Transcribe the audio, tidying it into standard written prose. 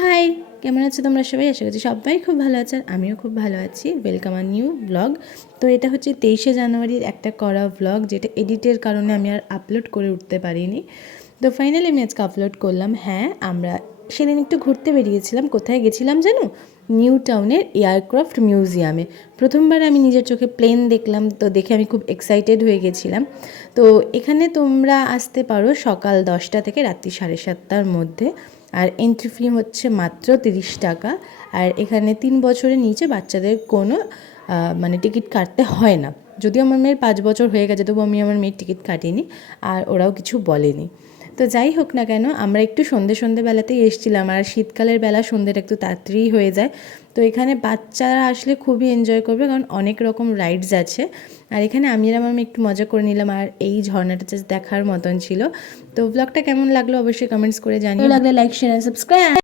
High, কেমন আছো তোমরা সবাই? আশা করছি সবাই খুব ভালো আছে আর আমিও খুব ভালো আছি। ওয়েলকাম আর নিউ ব্লগ। তো এটা হচ্ছে 23শে জানুয়ারির একটা করা ব্লগ, যেটা এডিটের কারণে আমি আর আপলোড করে উঠতে পারিনি। তো ফাইনালি আমি আজকে আপলোড করলাম। হ্যাঁ, আমরা সেদিন একটু ঘুরতে বেরিয়েছিলাম। কোথায় গেছিলাম জানো? নিউ টাউনের এয়ারক্রাফট মিউজিয়ামে। প্রথমবার আমি নিজের চোখে প্লেন দেখলাম, তো দেখে আমি খুব এক্সাইটেড হয়ে গেছিলাম। তো এখানে তোমরা আসতে পারো সকাল 10টা থেকে রাত্রি 7:30টার মধ্যে। আর এন্ট্রি ফি হচ্ছে মাত্র 30 টাকা। আর এখানে 3 বছরের নিচে বাচ্চাদের কোনো মানে টিকিট কাটতে হয় না। যদিও আমার মেয়ের 5 বছর হয়ে গেছে, তবু আমি আমার মেয়ের টিকিট কাটিনি, আর ওরাও কিছু বলেনি। তো যাই হোক না কেন, আমরা একটু সন্ধেবেলাতেই এসেছিলাম, আর শীতকালের বেলা সন্ধ্যেটা একটু তাড়াতাড়ি হয়ে যায়। তো এখানে বাচ্চারা আসলে খুবই এনজয় করবে, কারণ অনেক রকম রাইডস আছে। আর এখানে আমি আর আমার মেয়ে একটু মজা করে নিলাম, আর এই ঝর্ণাটা জাস্ট দেখার মতন ছিল। তো ব্লগটা কেমন লাগলো অবশ্যই কমেন্টস করে জানিও। লাগলে লাইক, শেয়ার, সাবস্ক্রাইব।